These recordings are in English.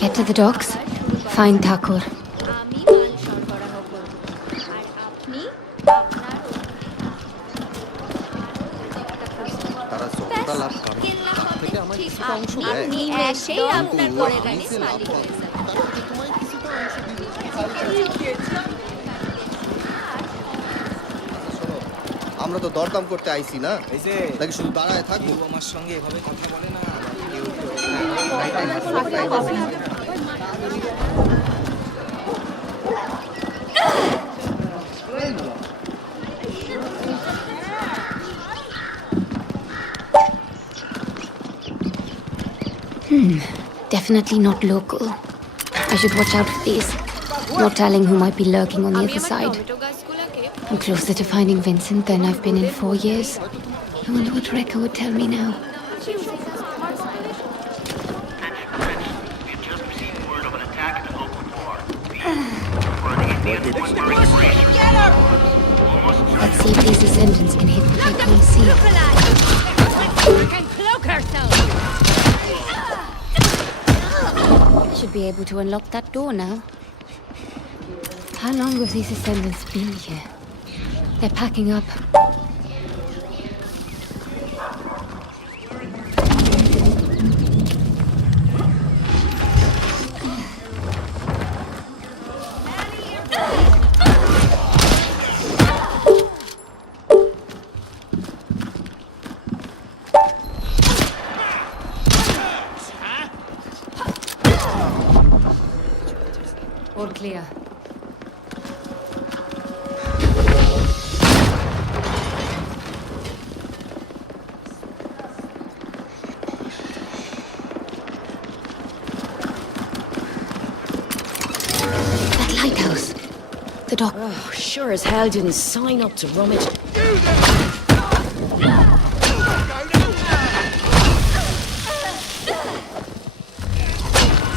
Get to the docks. Find Thakur. আমি মাল সরবরাহ করব আর আপনি আপনার তারা যতটা লাভ করে তার থেকে আমার কিছুটা অংশ দেয়। নিমেষেই আপনার করে গাড়ি নিচে লাভ মালিক হয়, হয়ে যাবে। তার থেকে তোমায় কিছুটা অংশ দিয়ে দিচ্ছি। আচ্ছা, শোনো, আমরা তো দরদাম করতে আইছি না, এই যে নাকি শুধু দাঁড়ায় থাকবো? কেউ আমার সঙ্গে এভাবে কথা বলে না। Definitely not local. I should watch out for these. No telling who might be lurking on the other side. I'm closer to finding Vincent than I've been in 4 years. I wonder what Rekha would tell me now. Let's see if these ascendants can hit what they can't see. I should be able to unlock that door now. How long have these ascendants been here? They're packing up. All clear. That lighthouse. The dock. Oh, sure as hell didn't sign up to rummage.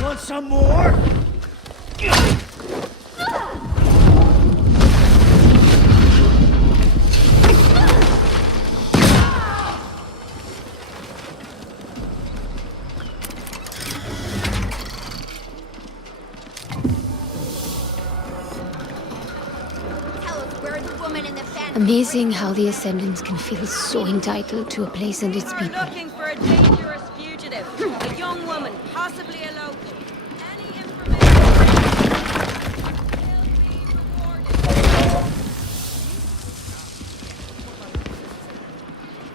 Want some more? Tell us where the woman in the fan. Amazing how the Ascendants can feel so entitled to a place and its We're people. looking for a dangerous fugitive, a young woman, possibly a local. Any information?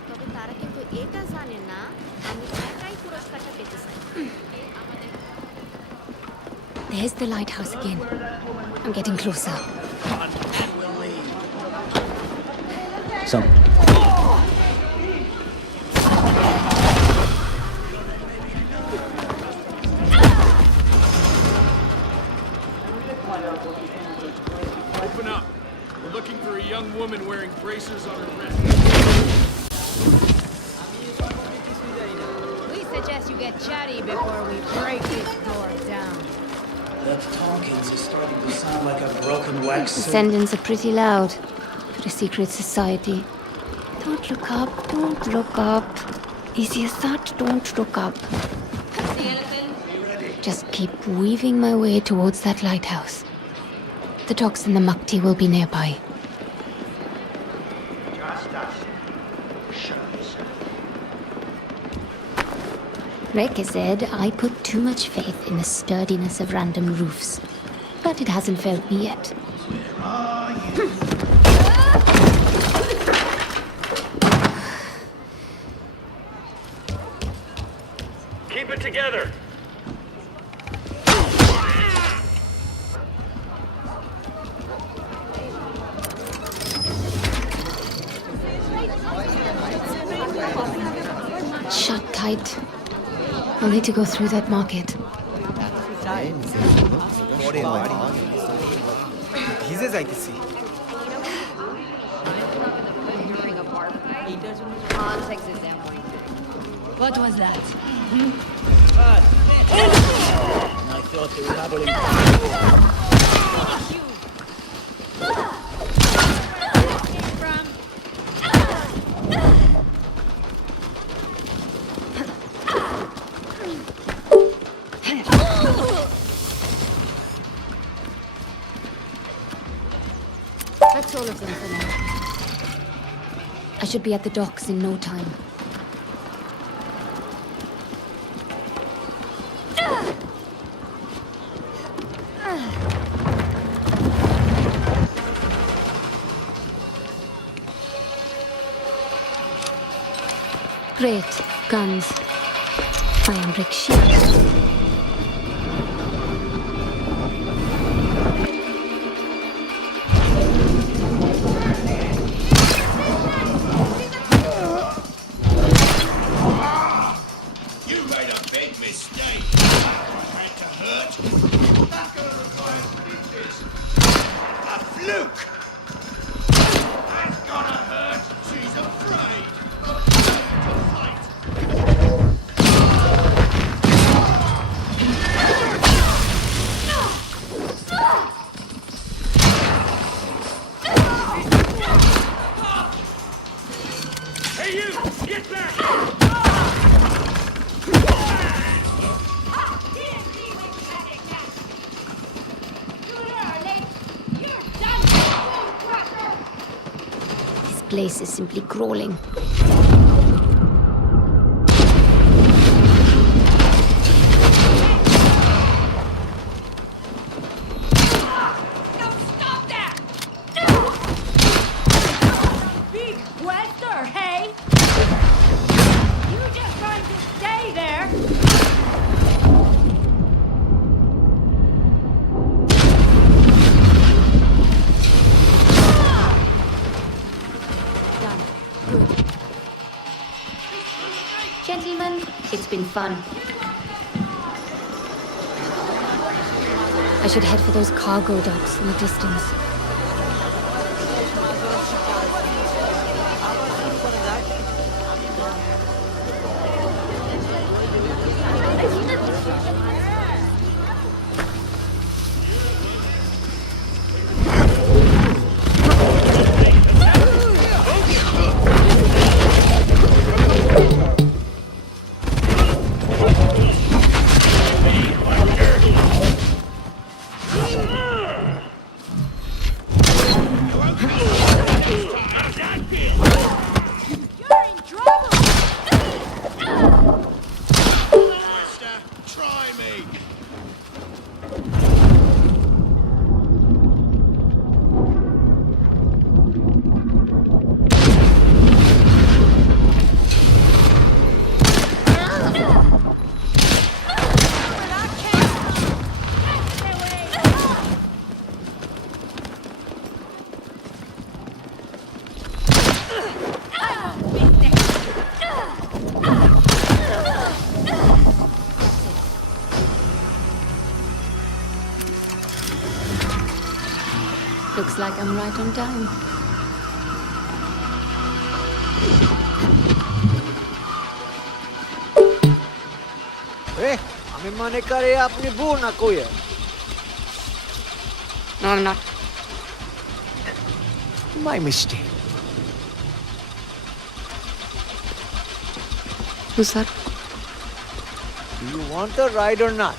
তবে তারা কিন্তু এটা জানে না আমি একাই পুরস্কারটা পেতে চাই। There's the lighthouse again. I'm getting closer. Some. Open up. We're looking for a young woman wearing braces on her wrist. We suggest you get chatty before we break this door down. That Tompkins is starting to sound like a broken wax. Ascendants are pretty loud for a secret society. Don't look up, don't look up. Easy as that, don't look up. Just keep weaving my way towards that lighthouse. The docks and the Mukti will be nearby. Rekha said I put too much faith in the sturdiness of random roofs, but it hasn't failed me yet. Keep it together. Shut tight. I'll need to go through that market. ভিজে যাইতেছি। What was that? I thought they were babbling. That's all of them for now. I should be at the docks in no time. Great. Guns. Iron brick shields. You made a big mistake. Meant to hurt. That's gonna require stitches. A fluke. That's gonna hurt. She's afraid. Afraid to fight. Hey you! Get back! This place is simply crawling. Big Wester, hey? You just trying to stay there? Done. Good. Gentlemen, it's been fun. I should head for those cargo docks in the distance. Wester, try me. Looks like I'm right on time. আমি মনে করি আপনি বউ না কইয়া No, I'm not. My mistake. Who's that? Do you want a ride or not?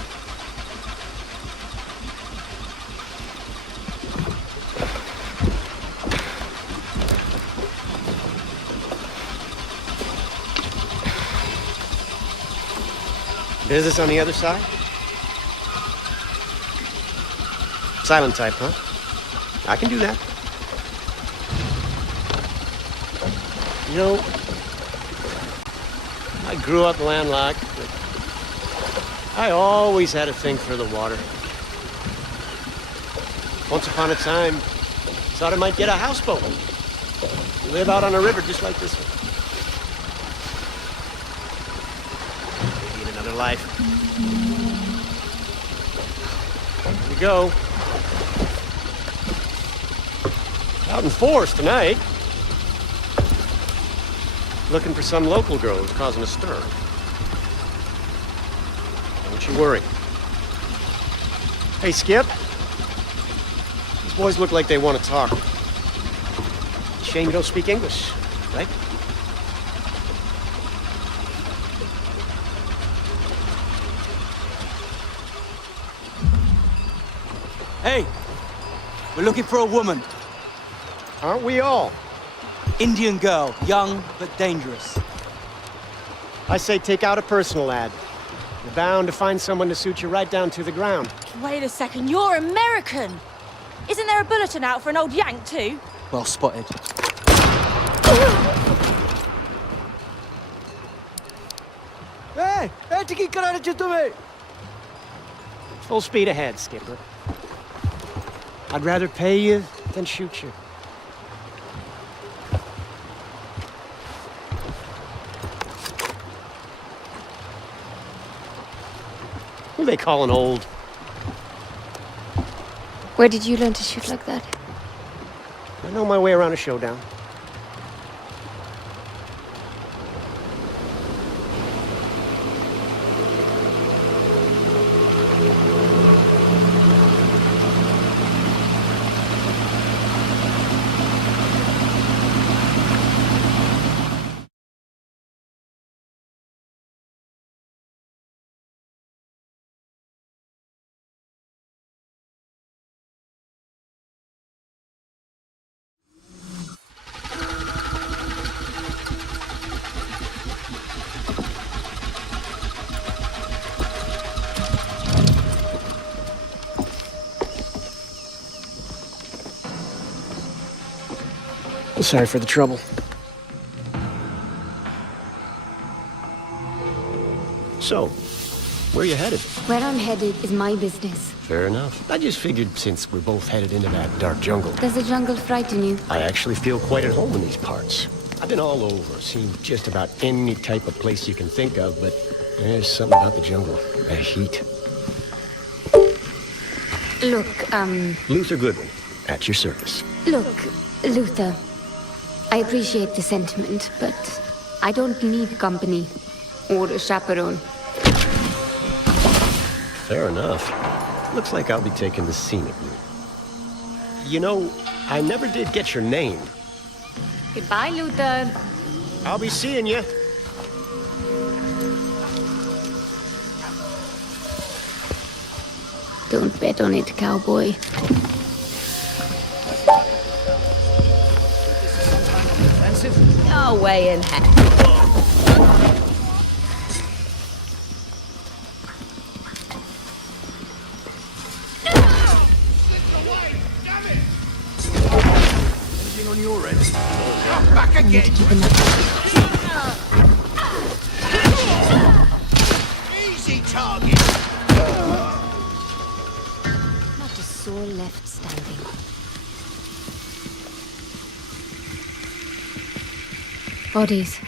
Business on the other side? Silent type, huh? I can do that. You know, I grew up landlocked, but I always had a thing for the water. Once upon a time, thought I might get a houseboat. Live out on a river just like this one. Maybe in another life. Here we go. Out in force tonight. Looking for some local girl who's causing a stir. Don't you worry. Hey, Skip. These boys look like they want to talk. Shame you don't speak English, right? Hey, we're looking for a woman. Aren't we all? Indian girl, young but dangerous. I say take out a personal ad. You're bound to find someone to suit you right down to the ground. Wait a second, you're American! Isn't there a bulletin out for an old Yank too? Well spotted. Hey! Hey, tiki karare chuttume! Full speed ahead, Skipper. I'd rather pay you than shoot you. Who are they calling old? Where did you learn to shoot like that? I know my way around a showdown. Sorry for the trouble. So, where are you headed? Where I'm headed is my business. Fair enough. I just figured since we're both headed into that dark jungle, Does the jungle frighten you? I actually feel quite at home in these parts. I've been all over, seen just about any type of place you can think of, but there's something about the jungle. The heat. Look, Luther Goodwin, at your service. Look, Luther. I appreciate the sentiment, but I don't need company or a chaperone. Fair enough. Looks like I'll be taking the scenic route. You know, I never did get your name. Goodbye, Luther. I'll be seeing you. Don't bet on it, cowboy. No way in heck. Anything on your end? Come back again! Easy target! Not a soul left standing. Bodies.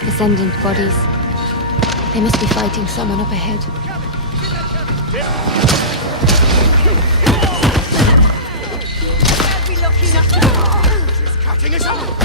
Ascendant bodies. They must be fighting someone up ahead. She's cutting us off!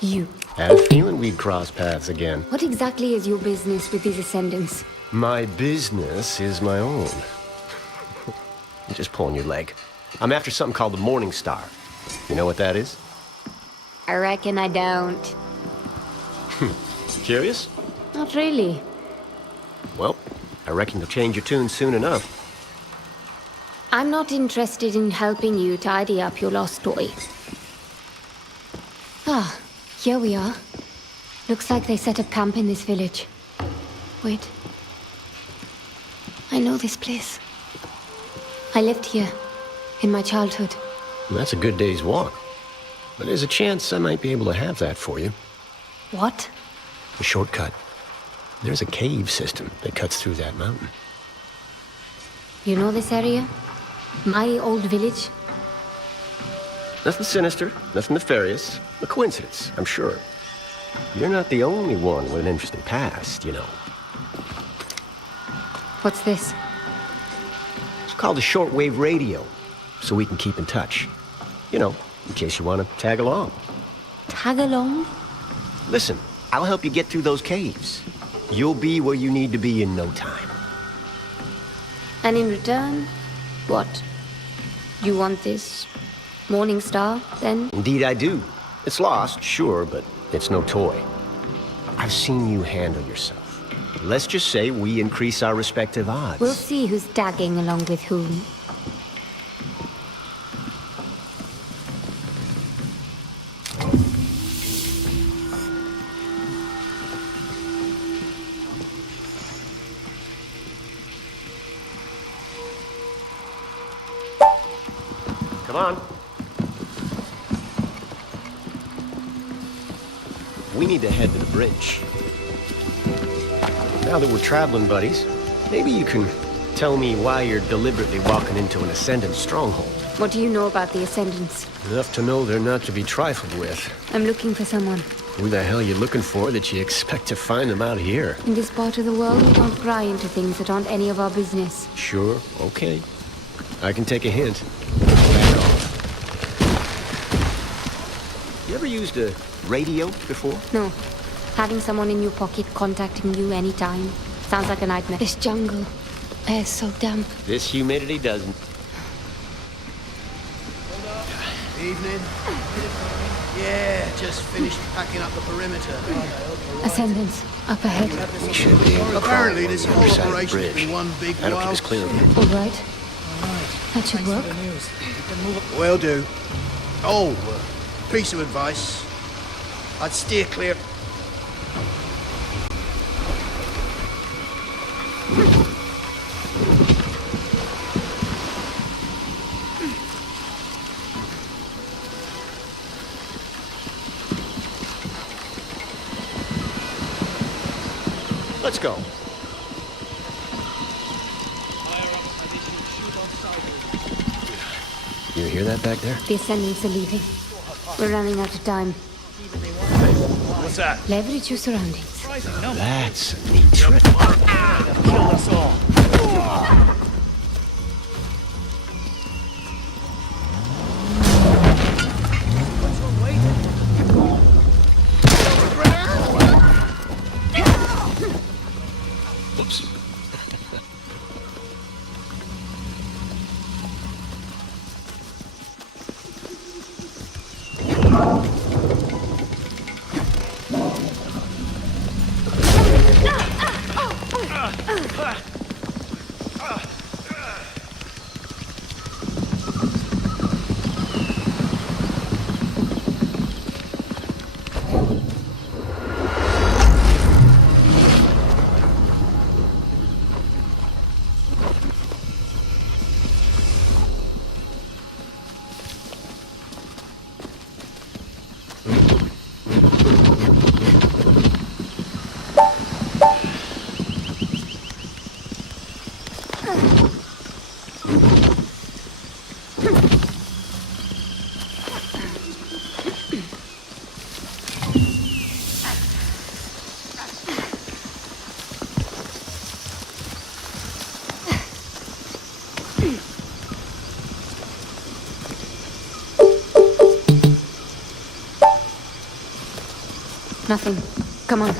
You. Had a feeling we'd cross paths again. What exactly is your business with these ascendants? My business is my own. You're just pulling your leg. I'm after something called the Morning Star. You know what that is? I reckon I don't. Curious? Not really. Well, I reckon you'll change your tune soon enough. I'm not interested in helping you tidy up your lost toy. Ah, here we are. Looks like they set up camp in this village. Wait. I know this place. I lived here, in my childhood. That's a good day's walk. But there's a chance I might be able to have that for you. What? A shortcut. There's a cave system that cuts through that mountain. You know this area? My old village? Nothing sinister, nothing nefarious. A coincidence, I'm sure. You're not the only one with an interesting past, you know. What's this? It's called a shortwave radio, so we can keep in touch. You know, in case you want to tag along. Tag along? Listen, I'll help you get through those caves. You'll be where you need to be in no time. And in return, what? You want this Morning Star, then? Indeed I do. It's lost, sure, but it's no toy. I've seen you handle yourself. Let's just say we increase our respective odds. We'll see who's tagging along with whom. Come on. We need to head to the bridge. Now that we're traveling buddies, maybe you can tell me why you're deliberately walking into an Ascendant stronghold. What do you know about the Ascendants? Enough to know they're not to be trifled with. I'm looking for someone. Who the hell you looking for that you expect to find them out here? In this part of the world, we don't pry into things that aren't any of our business. Sure, okay. I can take a hint. You ever used a radio before? No. Having someone in your pocket contacting you anytime sounds like a nightmare. This jungle air's so damp. This humidity doesn't. Evening. Yeah, just finished packing up the perimeter. Ascendants, up ahead. We should be able to Apparently, crawl this over whole the side of the operation has bridge. been one big That'll keep wild us clear. All right. That should work. Will do. Oh, piece of advice. I'd steer clear. Let's go. You hear that back there? The Ascendants are leaving. We're running out of time. What's that? Leverage your surroundings. That's a neat trick. Killed us all. Whoops. Nothing. Come on.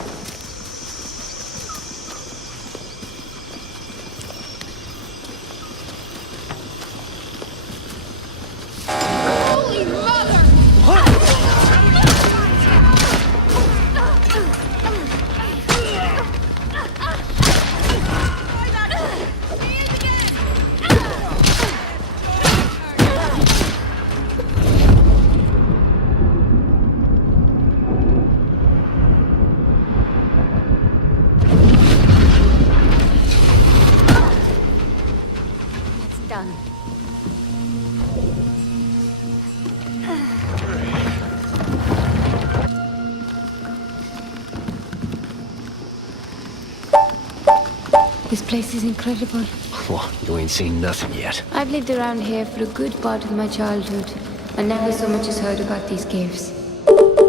Done. This place is incredible. Well, you ain't seen nothing yet. I've lived around here for a good part of my childhood. I never so much as heard about these caves.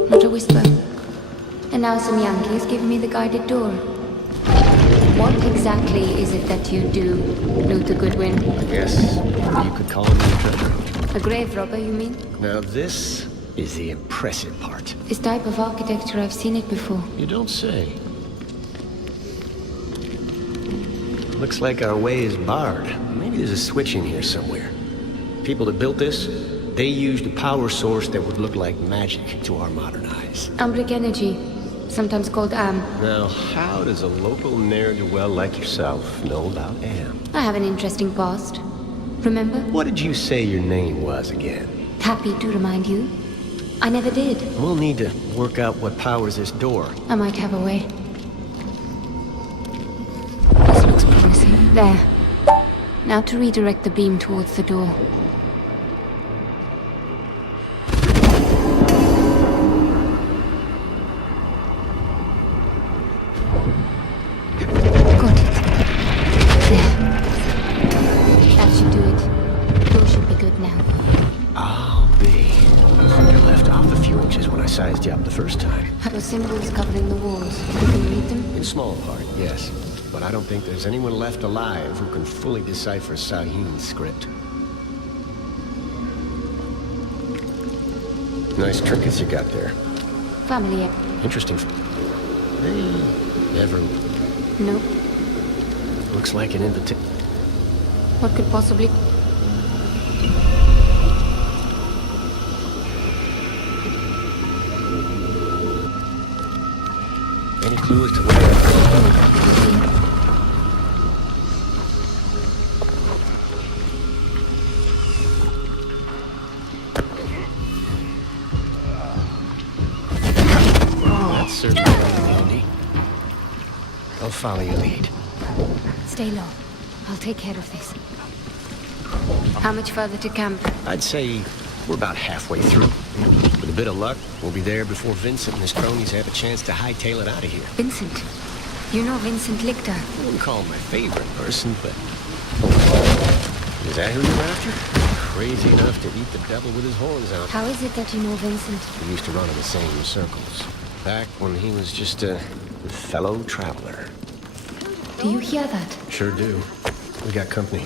Not a whisper. And now some Yankee has given me the guided door. What exactly is it that you do, Luther Goodwin? I guess you could call me a treasure hunter. A grave robber, you mean? Now this is the impressive part. This type of architecture, I've seen it before. You don't say. Looks like our way is barred. Maybe there's a switch in here somewhere. People that built this, they used a power source that would look like magic to our modern eyes. Ambric energy, sometimes called AM. Now, how does a local ne'er-do-well like yourself know about AM? I have an interesting past. Remember? What did you say your name was again? Happy to remind you. I never did. We'll need to work out what powers this door. I might have a way. This looks promising. There. Now to redirect the beam towards the door. Got it. There. That should do it. Door should be good now. I'll be. I think I left off a few inches when I sized you up the first time. Have those symbols covering the walls. You can read them? In small part, yes. But I don't think there's anyone left alive who can fully decipher Sahin's script. Nice trinkets you got there. Family. Interesting. They ever... Nope. Looks like an invitation. What could possibly... Any clue as to where... That's certainly handy. I'll follow your lead. Stay low. I'll take care of this. How much further to camp? I'd say we're about halfway through. With a bit of luck, we'll be there before Vincent and his cronies have a chance to hightail it out of here. Vincent. You know Vincent Lichter. I wouldn't call him my favorite person, but... Is that who you're after? Crazy enough to eat the devil with his horns out. How is it that you know Vincent? We used to run in the same circles. Back when he was just a fellow traveler. Do you hear that? Sure do. We got company.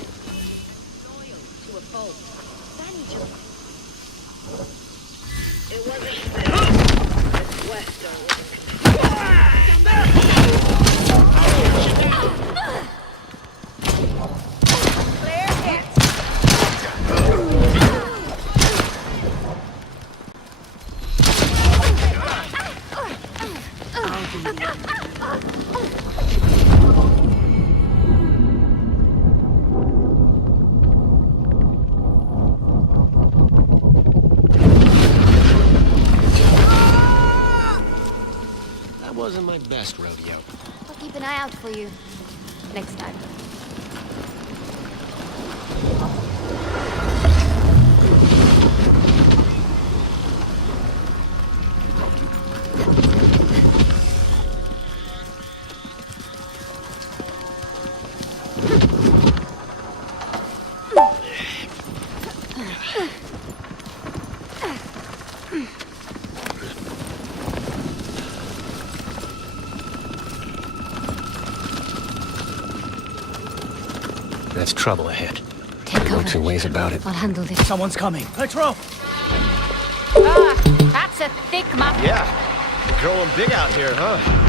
Wasn't my best rodeo. I'll keep an eye out for you. Next time. That's trouble ahead. Take cover. No two ways about it. I'll handle this. Someone's coming. Petro! That's a thick map. Yeah. Growing big out here, huh?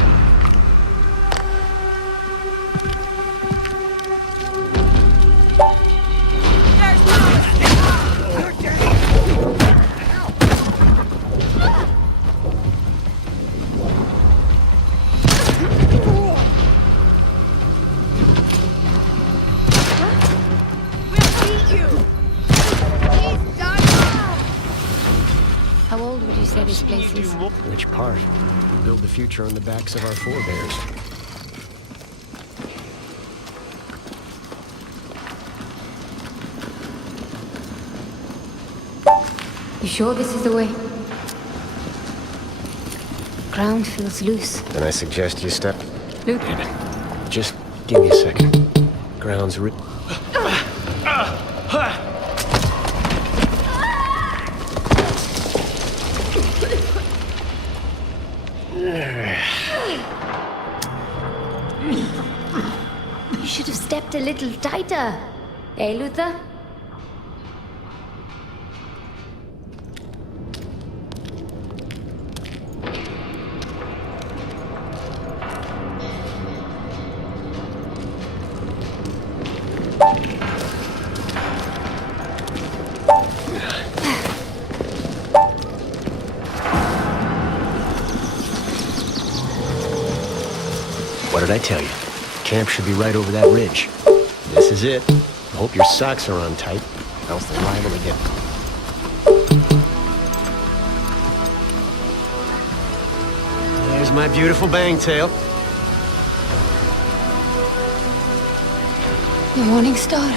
How old would you say this place is? Which part? We build the future on the backs of our forebears. You sure this is the way? Ground feels loose. Then I suggest you step... Luke. Just give me a second. Ground's You should have stepped a little tighter. Eh, Luther? What did I tell you? Camp should be right over that ridge. This is it. I hope your socks are on tight, else they're liable to get... There's my beautiful bangtail. The morning star.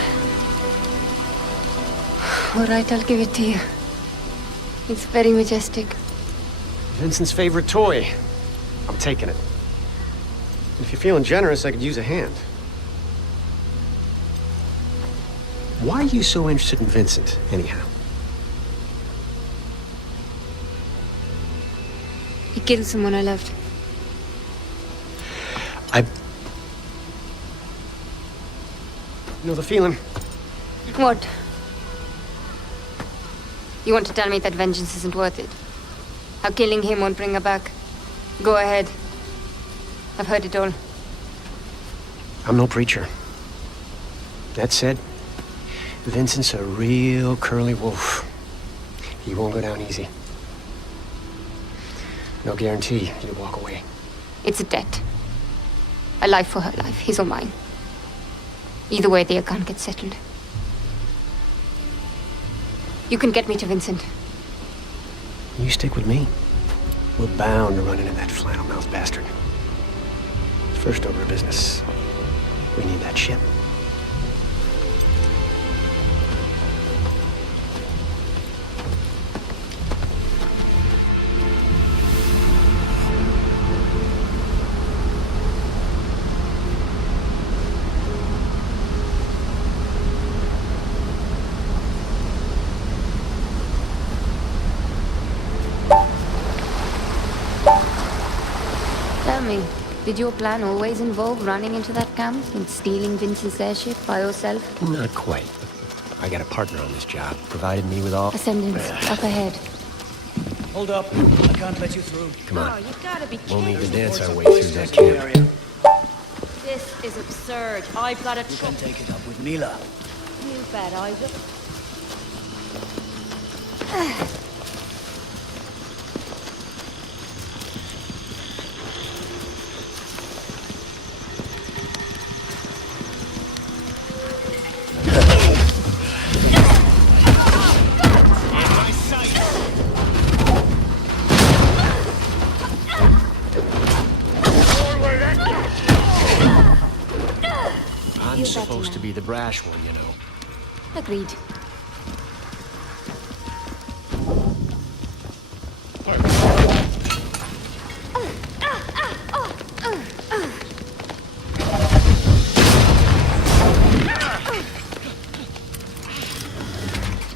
All right, I'll give it to you. It's very majestic. Vincent's favorite toy. I'm taking it. If you're feeling generous, I could use a hand. Why are you so interested in Vincent, anyhow? He killed someone I loved. You know the feeling? What? You want to tell me that vengeance isn't worth it? How killing him won't bring her back? Go ahead. I've heard it all. I'm no preacher. That said, Vincent's a real curly wolf. He won't go down easy. No guarantee he'll walk away. It's a debt. A life for her life, his or mine. Either way, the account gets settled. You can get me to Vincent. You stick with me. We're bound to run into that flannel-mouthed bastard. First order of business, we need that ship. Tell me, did your plan always involve running into that camp and stealing Vincent's airship by yourself? Not quite. I got a partner on this job. Provided me with all... Ascendants, up ahead. Hold up. I can't let you through. Come on. Oh, you gotta be We'll need kidding. to dance our way through that camp. This is absurd. I've got a You truck. can take it up with Mila. You bet I will. I'm supposed to be the brash one, you know. Agreed.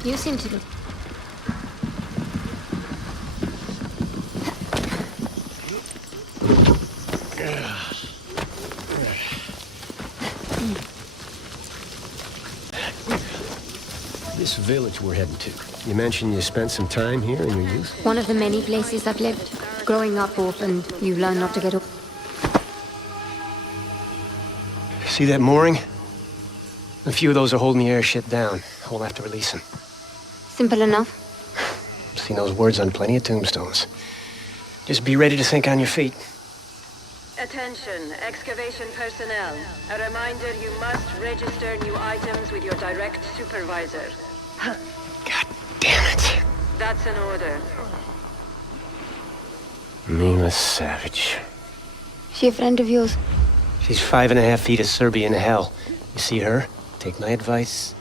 You seem to... This village we're heading to. You mentioned you spent some time here in your youth? One of the many places I've lived. Growing up orphaned, you learn not to get up. See that mooring? A few of those are holding the airship down. We'll have to release them. Simple enough. Seen those words on plenty of tombstones. Just be ready to think on your feet. Attention, excavation personnel. A reminder, you must register new items with your direct supervisor. God damn it. That's an order. Mila Savage. She a friend of yours? She's 5.5 feet of Serbian hell. You see her? Take my advice.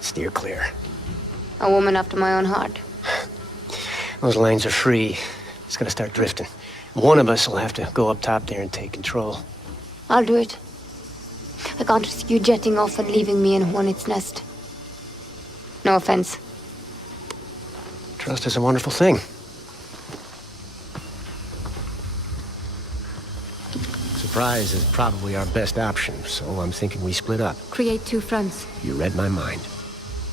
Steer clear. A woman after my own heart. Those lines are free. It's gonna start drifting. One of us will have to go up top there and take control. I'll do it. I can't risk you jetting off and leaving me in Hornet's Nest. No offense. Trust is a wonderful thing. Surprise is probably our best option, so I'm thinking we split up. Create two fronts. You read my mind.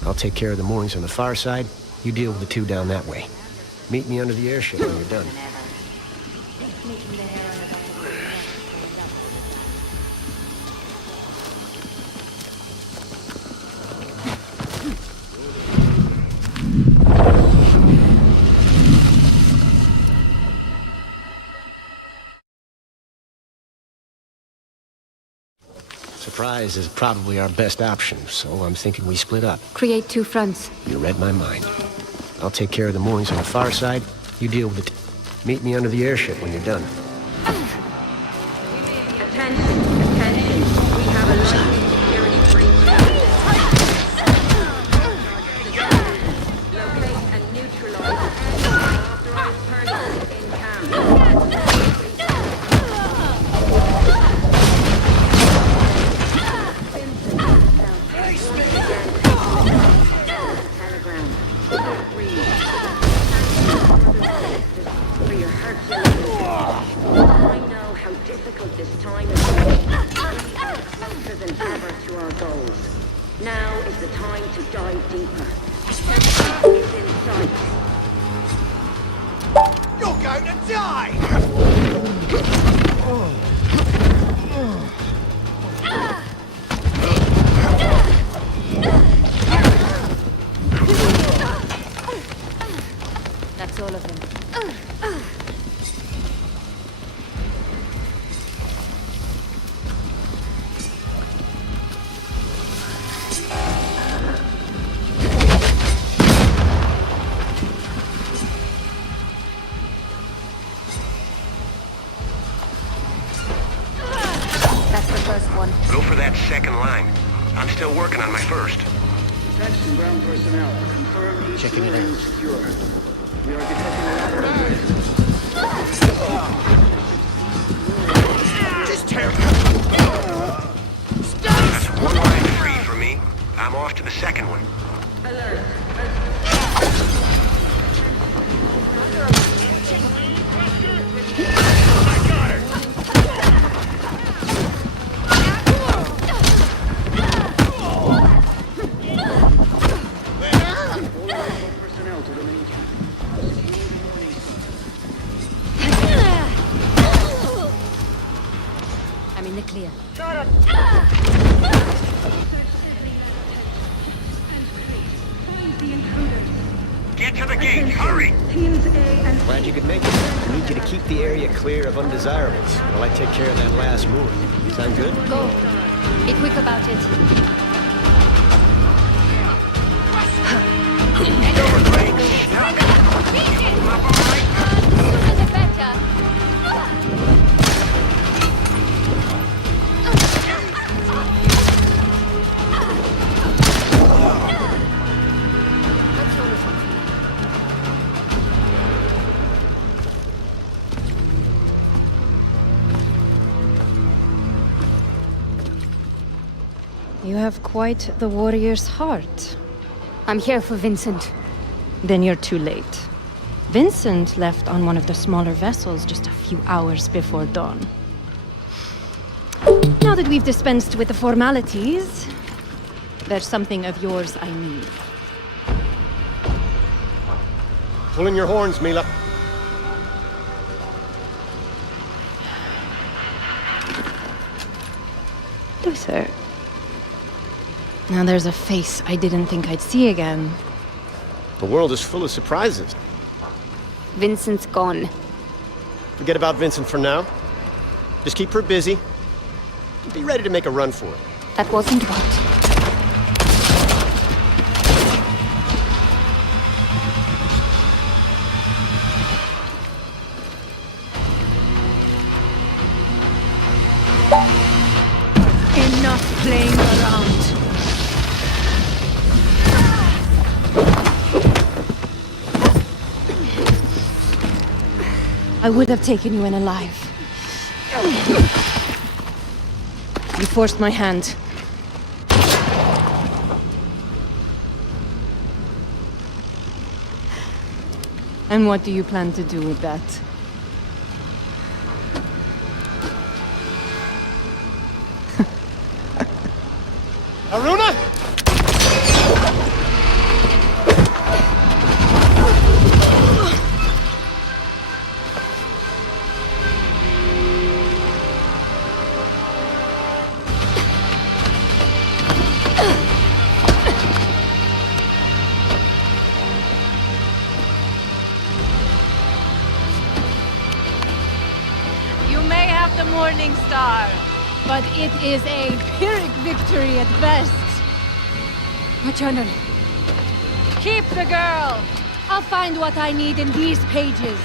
I'll take care of the moorings on the far side. You deal with the two down that way. Meet me under the airship when you're done. Surprise is probably our best option, so I'm thinking we split up. Create two fronts. You read my mind. I'll take care of the moorings on the far side. You deal with it. Meet me under the airship when you're done. Attention, attention. We have a likely security breach. Locate and neutralize unauthorized persons in camp. Telegram. For your Hercules. I know how difficult this time is. Closer than ever to our goals. Now is the time to dive deeper. Success is in sight. You're going to die! That's all of them. That's the first one. Go for that second line. I'm still working on my first. Attention ground personnel. Confirm each Checking it building out. secure. We are detecting a lot of Just tear That's one line free for me. I'm off to the second one. Alert. personnel to the main camp. I'm in the clear. Get to the gate, hurry! Glad you could make it. I need you to keep the area clear of undesirables while I take care of that last moor. Sound good? Go. Be quick about it. Sooner the better. That's all of them. You have quite the warrior's heart. I'm here for Vincent. Then you're too late. Vincent left on one of the smaller vessels just a few hours before dawn. Now that we've dispensed with the formalities, there's something of yours I need. Pull in your horns, Mila. Luther. Now there's a face I didn't think I'd see again. The world is full of surprises. Vincent's gone. Forget about Vincent for now. Just keep her busy. Be ready to make a run for it. That wasn't what. Enough playing around. I would have taken you in alive. You forced my hand. And what do you plan to do with that? Aruna! You may have the Morning Star, but it is a Pyrrhic victory at best. My journal. Keep the girl! I'll find what I need in these pages.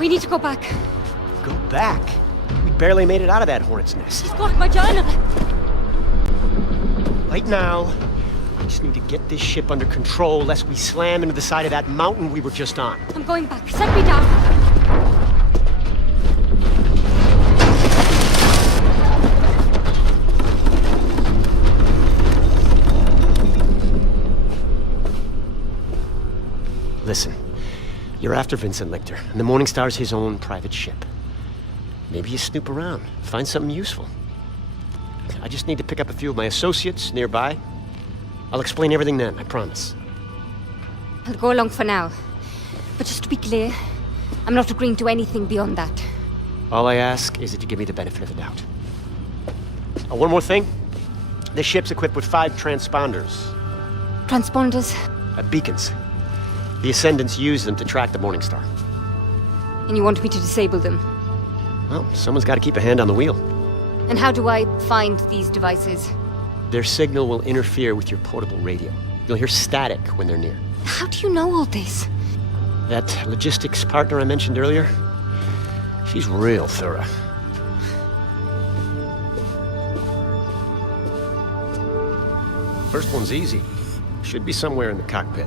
We need to go back. Go back? We barely made it out of that hornet's nest. She's got my journal. Right now, we just need to get this ship under control lest we slam into the side of that mountain we were just on. I'm going back. Set me down. Listen, you're after Vincent Lichter, and the Morning Star's his own private ship. Maybe you snoop around, find something useful. I just need to pick up a few of my associates nearby. I'll explain everything then, I promise. I'll go along for now. But just to be clear, I'm not agreeing to anything beyond that. All I ask is that you give me the benefit of the doubt. Oh, one more thing. This ship's equipped with 5 transponders. Transponders? Beacons. The Ascendants use them to track the Morning Star. And you want me to disable them? Well, someone's got to keep a hand on the wheel. And how do I find these devices? Their signal will interfere with your portable radio. You'll hear static when they're near. How do you know all this? That logistics partner I mentioned earlier, she's real thorough. First one's easy. Should be somewhere in the cockpit.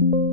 you